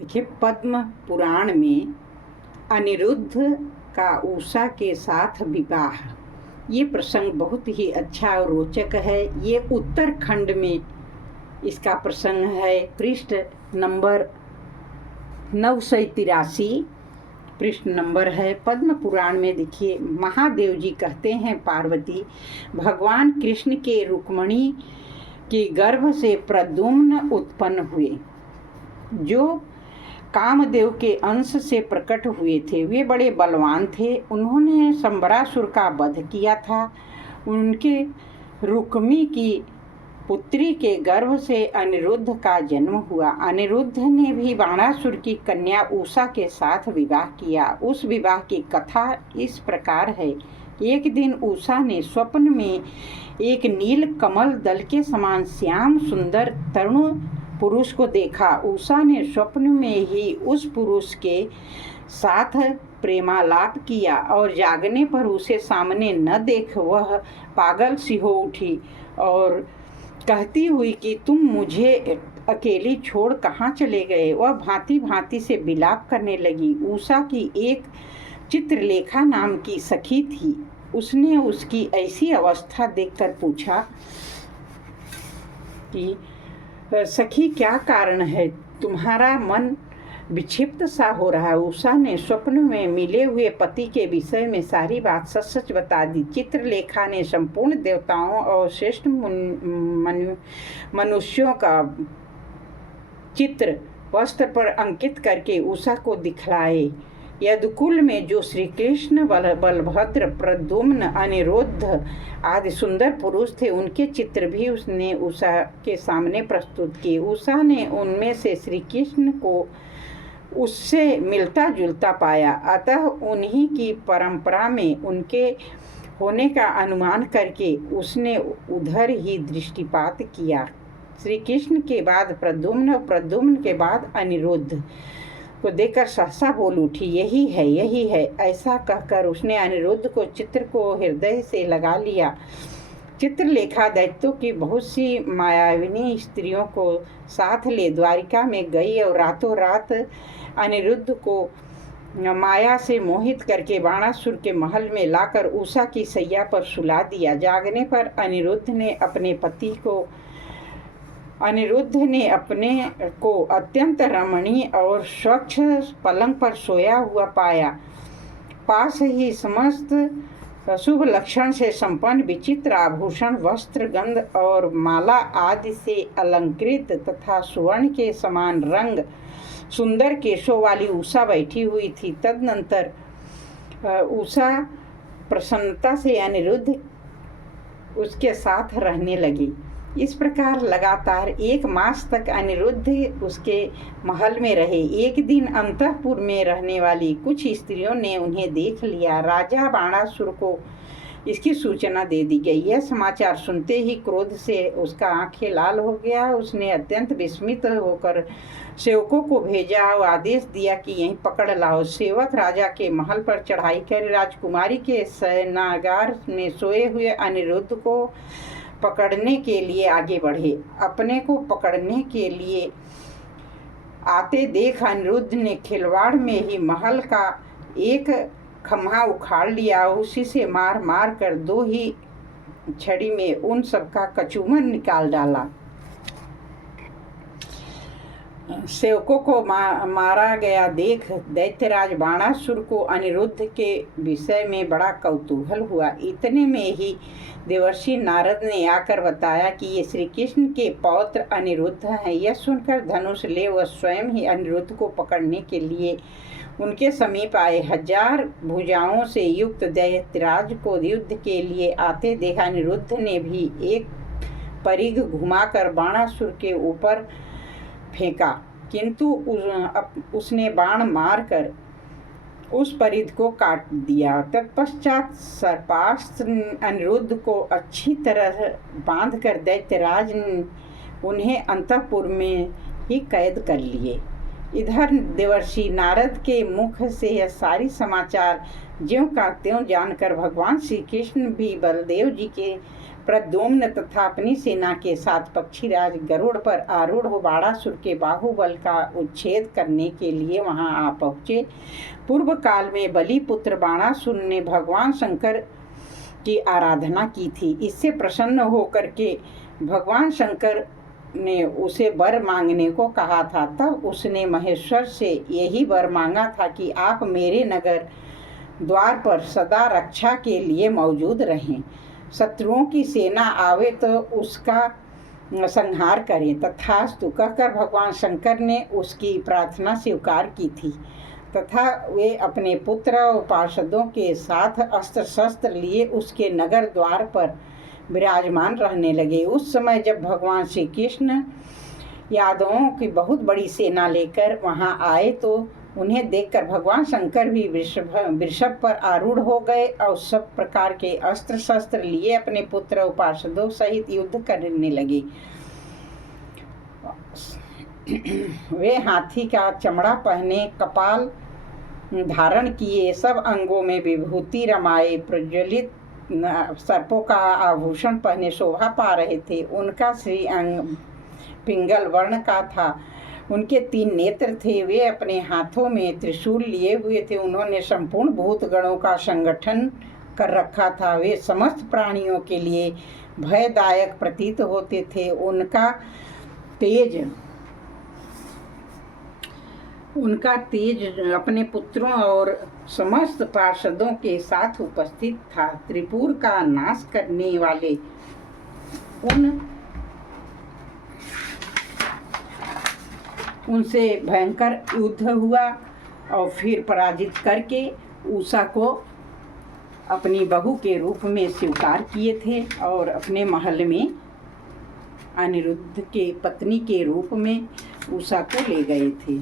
देखिए, पद्म पुराण में अनिरुद्ध का उषा के साथ विवाह, ये प्रसंग बहुत ही अच्छा और रोचक है। ये उत्तराखंड में इसका प्रसंग है। पृष्ठ नंबर 983 पृष्ठ नंबर है। पद्म पुराण में देखिए, महादेव जी कहते हैं, पार्वती भगवान कृष्ण के रुक्मिणी के गर्भ से प्रद्युम्न उत्पन्न हुए, जो कामदेव के अंश से प्रकट हुए थे। वे बड़े बलवान थे। उन्होंने शंबरासुर का वध किया था। उनके रुक्मी की पुत्री के गर्भ से अनिरुद्ध का जन्म हुआ। अनिरुद्ध ने भी बाणासुर की कन्या उषा के साथ विवाह किया। उस विवाह की कथा इस प्रकार है। एक दिन उषा ने स्वप्न में एक नील कमल दल के समान श्याम सुंदर तरुण पुरुष को देखा। उषा ने स्वप्न में ही उस पुरुष के साथ प्रेमालाप किया और जागने पर उसे सामने न देख वह पागल सी हो उठी और कहती हुई कि तुम मुझे अकेली छोड़ कहाँ चले गए। वह भांति भांति से विलाप करने लगी। उषा की एक चित्रलेखा नाम की सखी थी। उसने उसकी ऐसी अवस्था देखकर पूछा कि सखी, क्या कारण है, तुम्हारा मन विक्षिप्त सा हो रहा है। उषा ने स्वप्न में मिले हुए पति के विषय में सारी बात सच सच बता दी। चित्रलेखा ने संपूर्ण देवताओं और श्रेष्ठ मनुष्यों का चित्र वस्त्र पर अंकित करके उषा को दिखलाए। यदुकुल में जो श्री कृष्ण, बलभद्र, प्रद्युम्न, अनिरुद्ध आदि सुंदर पुरुष थे, उनके चित्र भी उसने उषा के सामने प्रस्तुत किए। उषा ने उनमें से श्री कृष्ण को उससे मिलता जुलता पाया, अतः उन्हीं की परंपरा में उनके होने का अनुमान करके उसने उधर ही दृष्टिपात किया। श्री कृष्ण के बाद प्रद्युम्न, प्रद्युम्न के बाद अनिरुद्ध को देखकर सहसा बोल उठी, यही है, यही है। ऐसा कहकर उसने अनिरुद्ध को चित्र को हृदय से लगा लिया। चित्रलेखा दैत्यों की बहुत सी मायाविनी स्त्रियों को साथ ले द्वारिका में गई और रातों रात अनिरुद्ध को माया से मोहित करके बाणासुर के महल में लाकर उषा की सैया पर सुला दिया। जागने पर अनिरुद्ध ने अपने को अत्यंत रमणीय और स्वच्छ पलंग पर सोया हुआ पाया। पास ही समस्त शुभ लक्षण से संपन्न विचित्र आभूषण, वस्त्र, गंध और माला आदि से अलंकृत तथा सुवर्ण के समान रंग सुंदर केशों वाली उषा बैठी हुई थी। तदनंतर उषा प्रसन्नता से अनिरुद्ध उसके साथ रहने लगी। इस प्रकार लगातार 1 मास तक अनिरुद्ध उसके महल में रहे। एक दिन अंतःपुर में रहने वाली कुछ स्त्रियों ने उन्हें देख लिया। राजा बाणासुर को इसकी सूचना दे दी गई। यह समाचार सुनते ही क्रोध से उसका आंखें लाल हो गया। उसने अत्यंत विस्मित होकर सेवकों को भेजा और आदेश दिया कि यहीं पकड़ लाओ। सेवक राजा के महल पर चढ़ाई कर राजकुमारी के शयनागार में सोए हुए अनिरुद्ध को पकड़ने के लिए आगे बढ़े। अपने को पकड़ने के लिए आते देख अनिरुद्ध ने खिलवाड़ में ही महल का एक खम्हा उखाड़ लिया। उसी से मार मार कर 2 ही छड़ी में उन सबका कचूमर निकाल डाला। सेवकों को मारा गया देख दैत्यराज बाणासुर को अनिरुद्ध के विषय में बड़ा कौतूहल हुआ। इतने में ही देवर्षि नारद ने आकर बताया कि ये श्री कृष्ण के पौत्र अनिरुद्ध हैं। यह सुनकर धनुष ले वह स्वयं ही अनिरुद्ध को पकड़ने के लिए उनके समीप आए। 1000 भुजाओं से युक्त दैत्यराज को युद्ध के लिए आते देखा अनिरुद्ध ने भी एक परिघ घुमाकर बाणासुर के ऊपर फेंका, किंतु उसने बाण मारकर उस परिध को काट दिया। तत्पश्चात सर्पास्त्र अनिरुद्ध को अच्छी तरह बांधकर दैत्यराज ने उन्हें अंतःपुर में ही कैद कर लिए। इधर देवर्षि नारद के मुख से यह सारी समाचार ज्यों का त्यों जानकर भगवान श्री कृष्ण भी बलदेव जी के प्रद्युम्न तथा अपनी सेना के साथ पक्षीराज गरुड़ पर आरूढ़ हो बाणासुर के बाहुबल का उच्छेद करने के लिए वहां आ पहुँचे। पूर्व काल में बलि पुत्र बाणासुर ने भगवान शंकर की आराधना की थी। इससे प्रसन्न होकर के भगवान शंकर ने उसे वर मांगने को कहा था। तब उसने महेश्वर से यही वर मांगा था कि आप मेरे नगर द्वार पर सदा रक्षा के लिए मौजूद रहें। शत्रुओं की सेना आवे तो उसका संहार करें। तथास्तु कहकर भगवान शंकर ने उसकी प्रार्थना स्वीकार की थी तथा वे अपने पुत्र और पार्षदों के साथ अस्त्र शस्त्र लिए उसके नगर द्वार पर विराजमान रहने लगे। उस समय जब भगवान श्री कृष्ण यादवों की बहुत बड़ी सेना लेकर वहां आए तो उन्हें देखकर भगवान शंकर भी वृषभ पर आरूढ़ हो गए और सब प्रकार के अस्त्र शस्त्र लिए अपने पुत्र और पार्षदों सहित युद्ध करने लगे। वे हाथी का चमड़ा पहने, कपाल धारण किए, सब अंगों में विभूति रमाए, प्रज्वलित सर्पों का आभूषण पहने शोभा पा रहे थे। उनका श्रीअंग पिंगल वर्ण का था। उनके 3 नेत्र थे। वे अपने हाथों में त्रिशूल लिए हुए थे। उन्होंने संपूर्ण भूत गणों का संगठन कर रखा था। वे समस्त प्राणियों के लिए भयदायक प्रतीत होते थे। उनका तेज अपने पुत्रों और समस्त पार्षदों के साथ उपस्थित था। त्रिपुर का नाश करने वाले उनसे भयंकर युद्ध हुआ और फिर पराजित करके उषा को अपनी बहू के रूप में स्वीकार किए थे और अपने महल में अनिरुद्ध के पत्नी के रूप में उषा को ले गए थे।